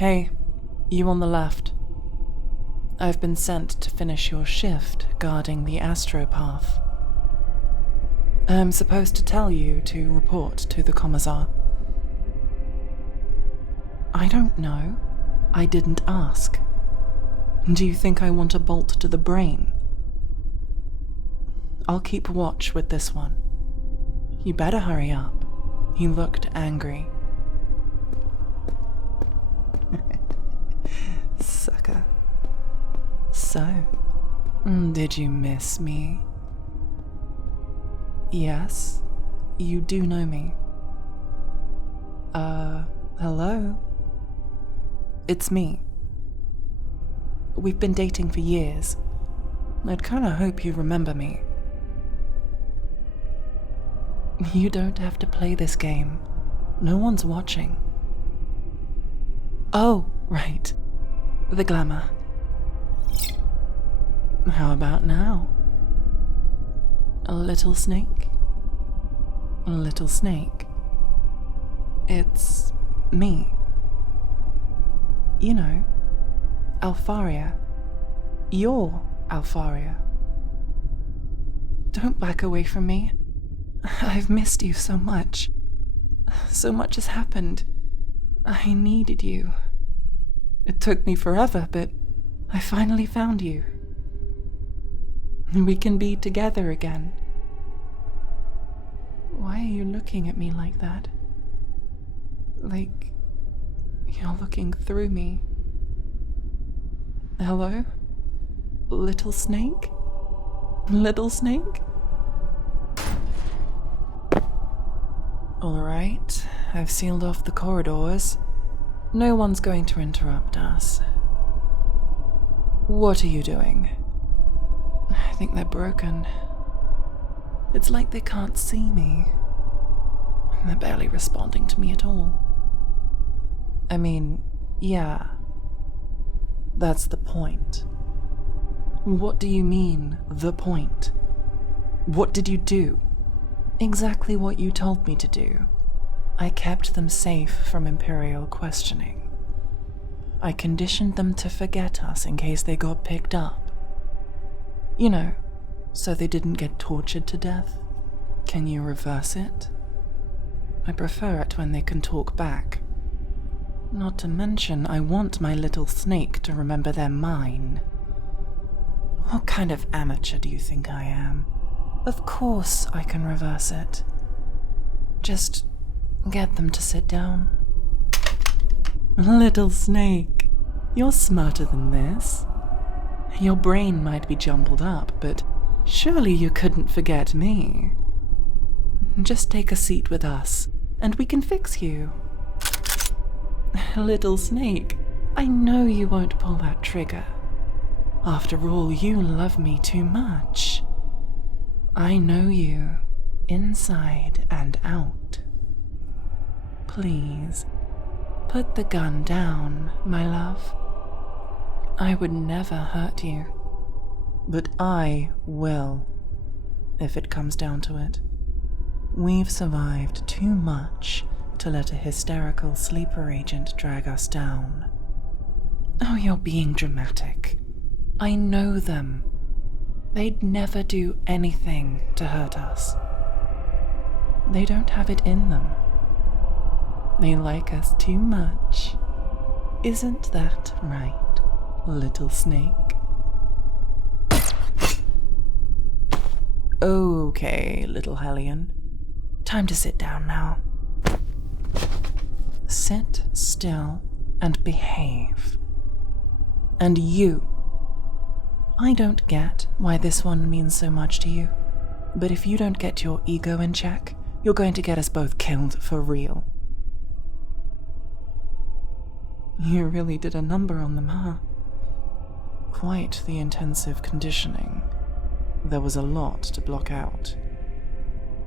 Hey, you on the left. I've been sent to finish your shift guarding the astropath. I'm supposed to tell you to report to the commissar. I don't know. I didn't ask. Do you think I want a bolt to the brain? I'll keep watch with this one. You better hurry up. He looked angry. Sucker. So, did you miss me? Yes, you do know me. Hello? It's me. We've been dating for years. I'd kinda hope you remember me. You don't have to play this game. No one's watching. Oh, right. The glamour. How about now? A little snake? A little snake. It's me. You know, Alpharia. You're Alpharia. Don't back away from me. I've missed you so much. So much has happened. I needed you. It took me forever, but I finally found you. We can be together again. Why are you looking at me like that? Like you're looking through me. Hello? Little snake? Little snake? Alright, I've sealed off the corridors. No one's going to interrupt us. What are you doing? I think they're broken. It's like they can't see me. They're barely responding to me at all. I mean, yeah. That's the point. What do you mean, the point? What did you do? Exactly what you told me to do. I kept them safe from imperial questioning. I conditioned them to forget us in case they got picked up. You know, so they didn't get tortured to death. Can you reverse it? I prefer it when they can talk back. Not to mention, I want my little snake to remember they're mine. What kind of amateur do you think I am? Of course I can reverse it. Just get them to sit down. Little snake, you're smarter than this. Your brain might be jumbled up, but surely you couldn't forget me. Just take a seat with us, and we can fix you. Little snake, I know you won't pull that trigger. After all, you love me too much. I know you, inside and out. Please, put the gun down, my love. I would never hurt you, but I will, if it comes down to it. We've survived too much to let a hysterical sleeper agent drag us down. Oh, you're being dramatic. I know them. They'd never do anything to hurt us. They don't have it in them. They like us too much. Isn't that right, little snake? Okay, little hellion. Time to sit down now. Sit still and behave. And you. I don't get why this one means so much to you, but if you don't get your ego in check, you're going to get us both killed for real. You really did a number on them, huh? Quite the intensive conditioning. There was a lot to block out.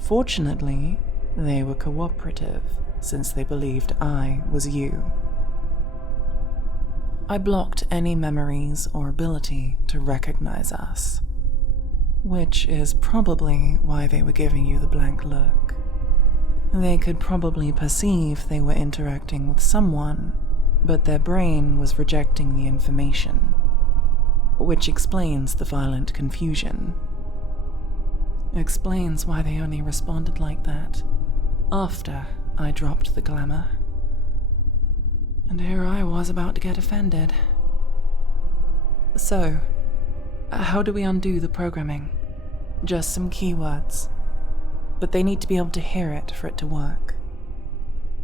Fortunately, they were cooperative, since they believed I was you. I blocked any memories or ability to recognize us, which is probably why they were giving you the blank look. They could probably perceive they were interacting with someone but their brain was rejecting the information, which explains the violent confusion. Explains why they only responded like that after I dropped the glamour. And here I was about to get offended. So, how do we undo the programming? Just some keywords. But they need to be able to hear it for it to work.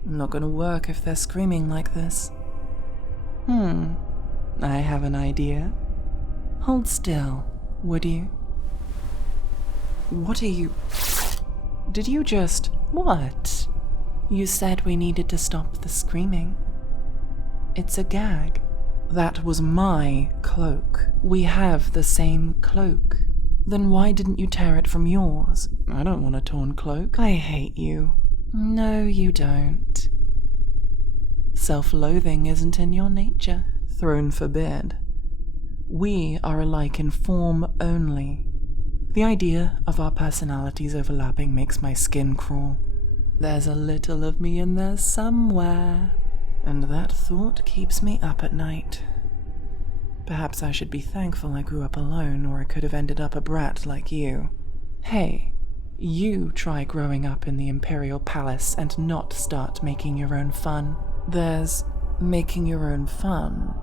Not gonna work if they're screaming like this. I have an idea. Hold still, would you? What are you... Did you just... What? You said we needed to stop the screaming. It's a gag. That was my cloak. We have the same cloak. Then why didn't you tear it from yours? I don't want a torn cloak. I hate you. No, you don't. Self-loathing isn't in your nature. Throne forbid. We are alike in form only. The idea of our personalities overlapping makes my skin crawl. There's a little of me in there somewhere, and that thought keeps me up at night. Perhaps I should be thankful I grew up alone, or I could have ended up a brat like you. Hey, you try growing up in the imperial palace and not start making your own fun. There's making your own fun,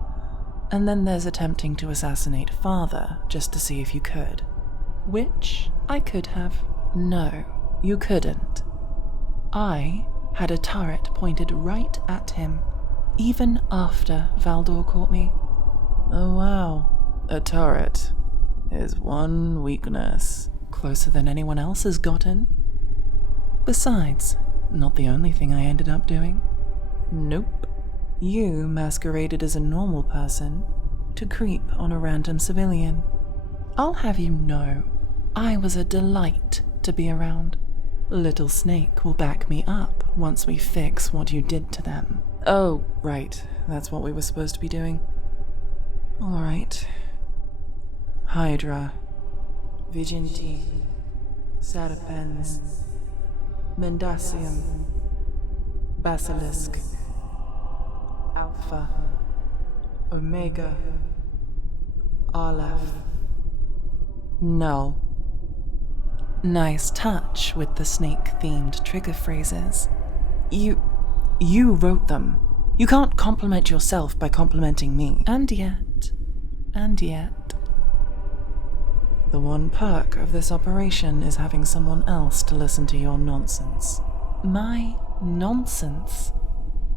and then there's attempting to assassinate father just to see if you could. Which I could have. No, you couldn't. I had a turret pointed right at him, even after Valdor caught me. Oh wow, a turret is one weakness. Closer than anyone else has gotten. Besides, not the only thing I ended up doing. Nope. You masqueraded as a normal person to creep on a random civilian. I'll have you know, I was a delight to be around. Little Snake will back me up once we fix what you did to them. Oh, right, that's what we were supposed to be doing. Alright. Hydra. Viginti. Serpens. Mendacium. Basilisk. Alpha. Omega. Aleph. Null. Nice touch with the snake-themed trigger phrases. You wrote them. You can't compliment yourself by complimenting me. And yet. The one perk of this operation is having someone else to listen to your nonsense. My nonsense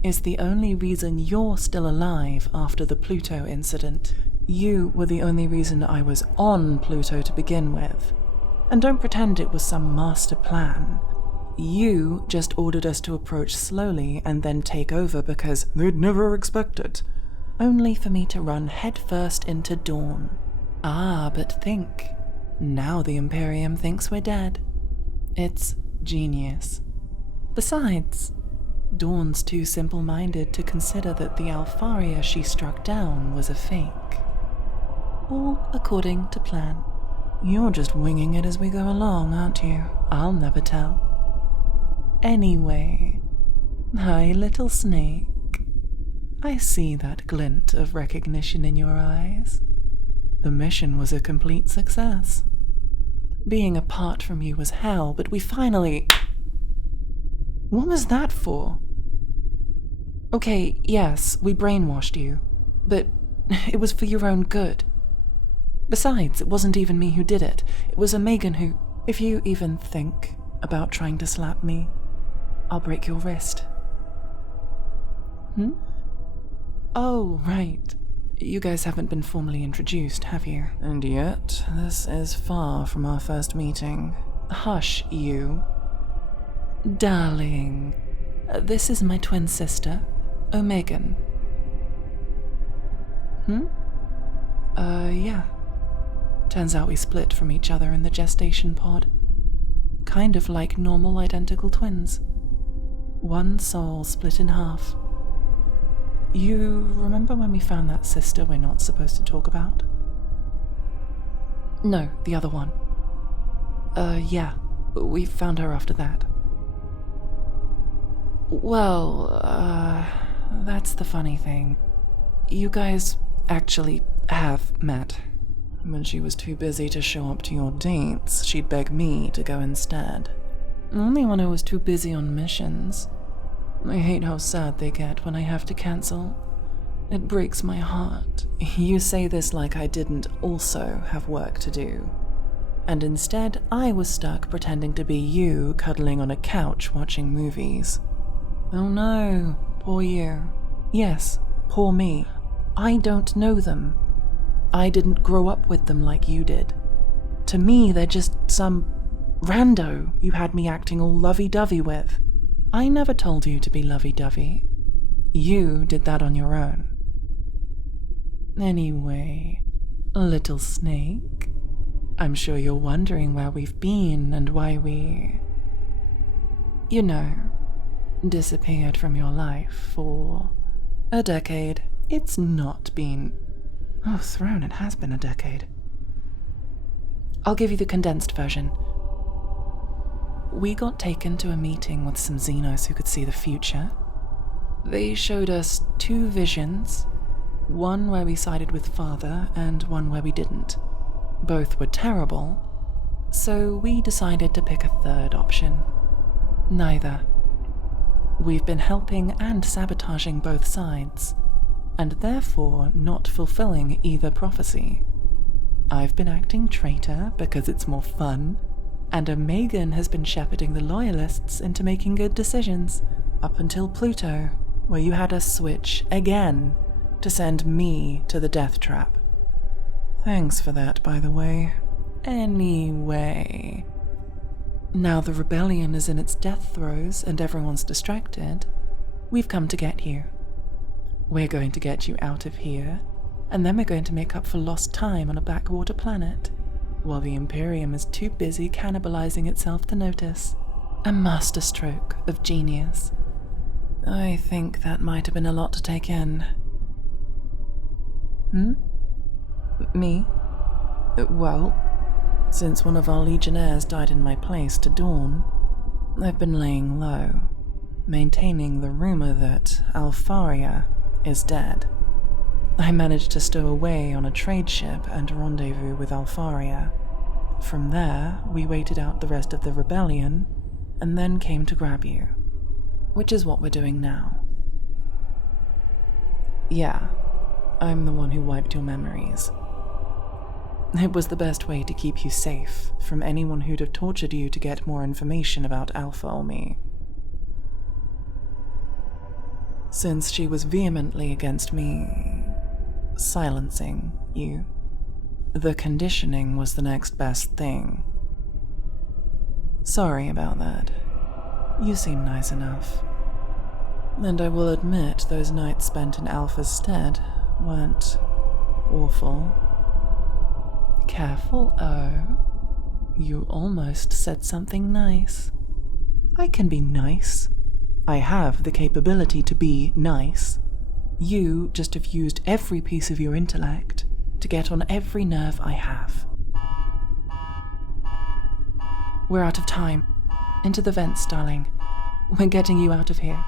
is the only reason you're still alive after the Pluto incident. You were the only reason I was on Pluto to begin with. And don't pretend it was some master plan. You just ordered us to approach slowly and then take over because they'd never expect it. Only for me to run headfirst into Dawn. Ah, but think. Now the Imperium thinks we're dead. It's genius. Besides, Dawn's too simple-minded to consider that the alpharia she struck down was a fake. All according to plan. You're just winging it as we go along, aren't you? I'll never tell. Anyway, hi, little snake. I see that glint of recognition in your eyes. The mission was a complete success. Being apart from you was hell, but we finally... What was that for? Okay, yes, we brainwashed you, but it was for your own good. Besides, it wasn't even me who did it. It was Omegan who... If you even think about trying to slap me, I'll break your wrist. Oh, right. You guys haven't been formally introduced, have you? And yet, this is far from our first meeting. Hush, you. Darling, this is my twin sister, Omegan. Yeah. Turns out we split from each other in the gestation pod. Kind of like normal identical twins. One soul split in half. You remember when we found that sister we're not supposed to talk about? No, the other one. Yeah. We found her after that. Well, That's the funny thing. You guys actually have met. When she was too busy to show up to your dates, she'd beg me to go instead. Only when I was too busy on missions. I hate how sad they get when I have to cancel. It breaks my heart. You say this like I didn't also have work to do. And instead, I was stuck pretending to be you cuddling on a couch watching movies. Oh no, poor you. Yes, poor me. I don't know them. I didn't grow up with them like you did. To me, they're just some rando you had me acting all lovey-dovey with. I never told you to be lovey-dovey. You did that on your own. Anyway, little snake, I'm sure you're wondering where we've been and why we, disappeared from your life for a decade. It's not been... Oh, Throne, it has been a decade. I'll give you the condensed version. We got taken to a meeting with some Xenos who could see the future. They showed us 2 visions, one where we sided with Father and one where we didn't. Both were terrible, so we decided to pick a 3rd option. Neither. We've been helping and sabotaging both sides, and therefore not fulfilling either prophecy. I've been acting traitor because it's more fun, and Omegan has been shepherding the loyalists into making good decisions, up until Pluto, where you had us switch again to send me to the death trap. Thanks for that, by the way. Anyway, now the rebellion is in its death throes and everyone's distracted, we've come to get you. We're going to get you out of here, and then we're going to make up for lost time on a backwater planet, while the Imperium is too busy cannibalizing itself to notice. A masterstroke of genius. I think that might have been a lot to take in. Me? Well, since one of our legionnaires died in my place to Dawn, I've been laying low, maintaining the rumor that Alpharia is dead. I managed to stow away on a trade ship and rendezvous with Alpharia. From there, we waited out the rest of the rebellion, and then came to grab you, which is what we're doing now. Yeah, I'm the one who wiped your memories. It was the best way to keep you safe from anyone who'd have tortured you to get more information about Alpha or me. Since she was vehemently against me silencing you, the conditioning was the next best thing. Sorry about that. You seem nice enough. And I will admit those nights spent in Alpha's stead weren't awful. Careful, you almost said something nice. I can be nice. I have the capability to be nice. You just have used every piece of your intellect to get on every nerve I have. We're out of time. Into the vents, darling. We're getting you out of here.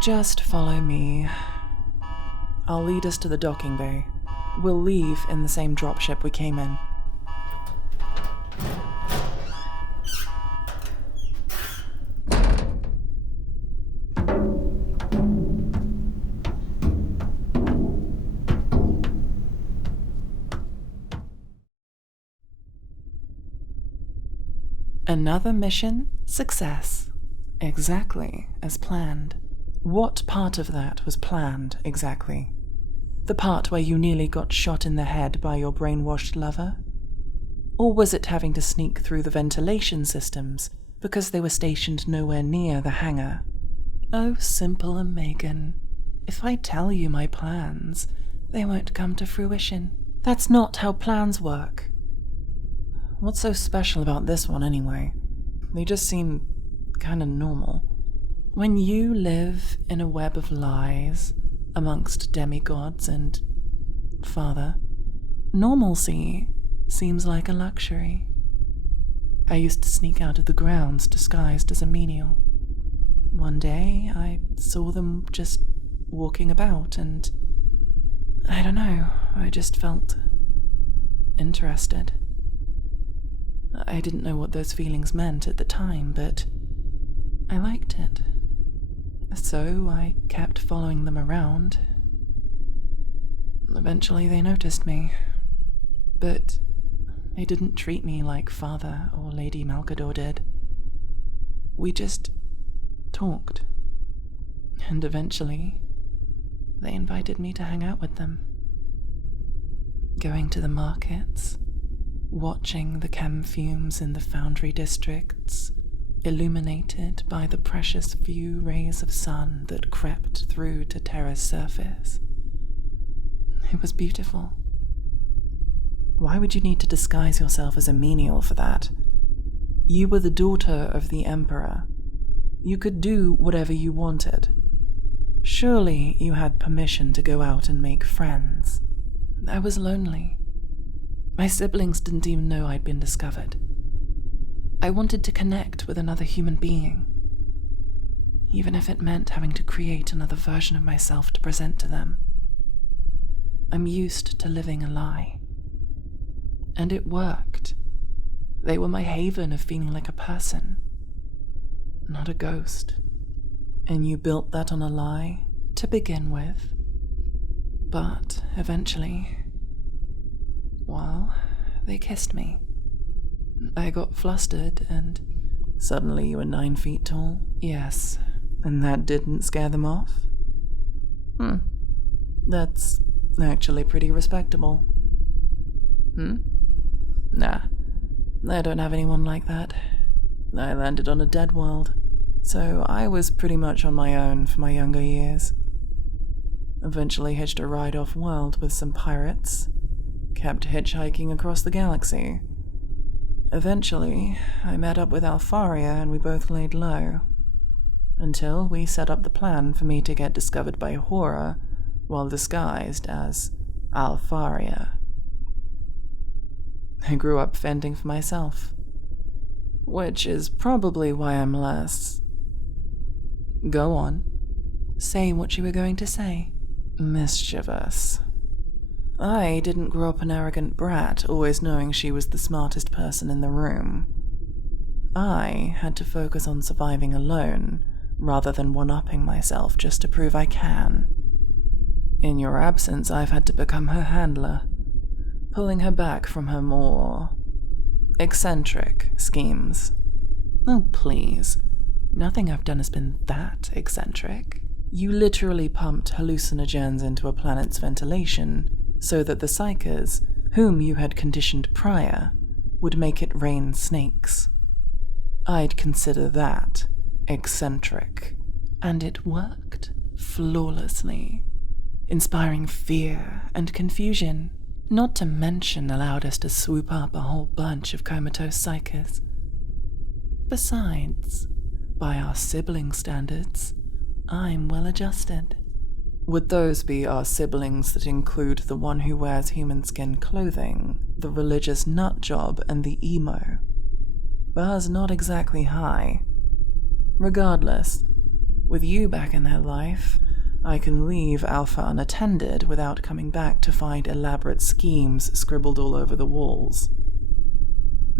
Just follow me. I'll lead us to the docking bay. We'll leave in the same dropship we came in. Another mission success. Exactly as planned. What part of that was planned exactly? The part where you nearly got shot in the head by your brainwashed lover? Or was it having to sneak through the ventilation systems because they were stationed nowhere near the hangar? Oh, simple Omegan. If I tell you my plans, they won't come to fruition. That's not how plans work. What's so special about this one anyway? They just seem kinda normal. When you live in a web of lies amongst demigods and Father, normalcy seems like a luxury. I used to sneak out of the grounds disguised as a menial. One day I saw them just walking about, and I don't know, I just felt interested. I didn't know what those feelings meant at the time, but I liked it. So I kept following them around. Eventually they noticed me, but they didn't treat me like Father or Lady Malcador did. We just talked, and eventually they invited me to hang out with them. Going to the markets, watching the chem fumes in the foundry districts, illuminated by the precious few rays of sun that crept through to Terra's surface. It was beautiful. Why would you need to disguise yourself as a menial for that? You were the daughter of the Emperor. You could do whatever you wanted. Surely you had permission to go out and make friends. I was lonely. My siblings didn't even know I'd been discovered. I wanted to connect with another human being, even if it meant having to create another version of myself to present to them. I'm used to living a lie. And it worked. They were my haven of feeling like a person, not a ghost. And you built that on a lie to begin with. But eventually, well, they kissed me. I got flustered, and suddenly you were 9 feet tall. Yes, and that didn't scare them off? That's actually pretty respectable. Nah, I don't have anyone like that. I landed on a dead world, so I was pretty much on my own for my younger years. Eventually hitched a ride off-world with some pirates, kept hitchhiking across the galaxy. Eventually, I met up with Alpharia and we both laid low, until we set up the plan for me to get discovered by Horror while disguised as Alpharia. I grew up fending for myself, which is probably why I'm less... Go on. Say what you were going to say. Mischievous. I didn't grow up an arrogant brat, always knowing she was the smartest person in the room. I had to focus on surviving alone, rather than one-upping myself just to prove I can. In your absence, I've had to become her handler, pulling her back from her more eccentric schemes. Oh, please. Nothing I've done has been that eccentric. You literally pumped hallucinogens into a planet's ventilation so that the psychers, whom you had conditioned prior, would make it rain snakes. I'd consider that eccentric. And it worked flawlessly, inspiring fear and confusion, not to mention allowed us to swoop up a whole bunch of comatose psychers. Besides, by our sibling standards, I'm well adjusted. Would those be our siblings that include the one who wears human skin clothing, the religious nut job, and the emo? Bar's not exactly high. Regardless, with you back in their life, I can leave Alpha unattended without coming back to find elaborate schemes scribbled all over the walls.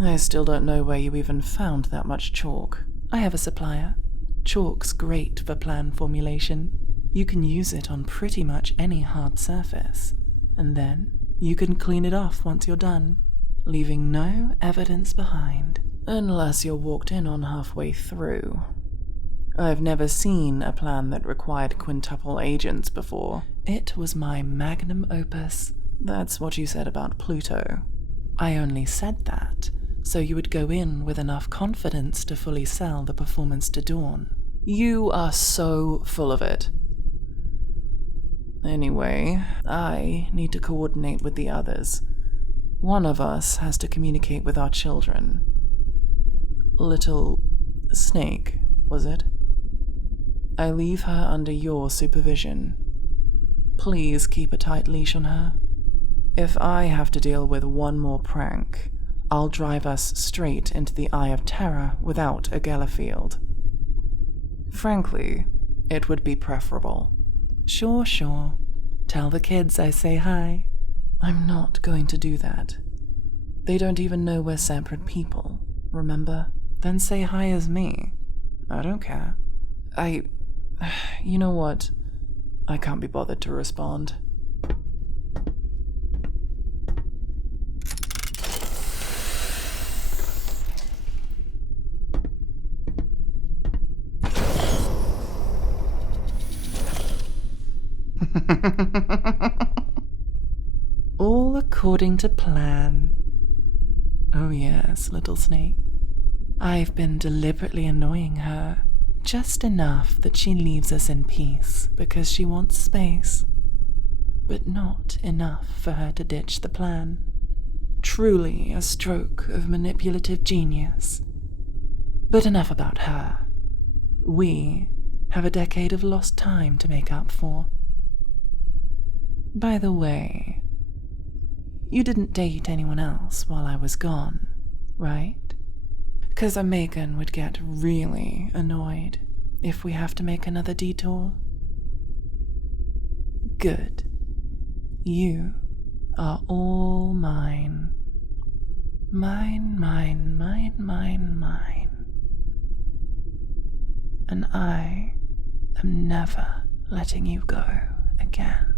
I still don't know where you even found that much chalk. I have a supplier. Chalk's great for plan formulation. You can use it on pretty much any hard surface, and then you can clean it off once you're done, leaving no evidence behind, unless you're walked in on halfway through. I've never seen a plan that required quintuple agents before. It was my magnum opus. That's what you said about Pluto. I only said that so you would go in with enough confidence to fully sell the performance to Dawn. You are so full of it. Anyway, I need to coordinate with the others. One of us has to communicate with our children. Little Snake, was it? I leave her under your supervision. Please keep a tight leash on her. If I have to deal with one more prank, I'll drive us straight into the Eye of Terror without a Gellerfield. Frankly, it would be preferable. Sure. Tell the kids I say hi. I'm not going to do that. They don't even know we're separate people, remember? Then say hi as me. I don't care. You know what? I can't be bothered to respond. All according to plan. Oh yes, little snake. I've been deliberately annoying her, just enough that she leaves us in peace because she wants space, but not enough for her to ditch the plan. Truly a stroke of manipulative genius. But enough about her. We have a decade of lost time to make up for. By the way, you didn't date anyone else while I was gone, right? 'Cause Omegan would get really annoyed if we have to make another detour. Good. You are all mine. Mine. And I am never letting you go again.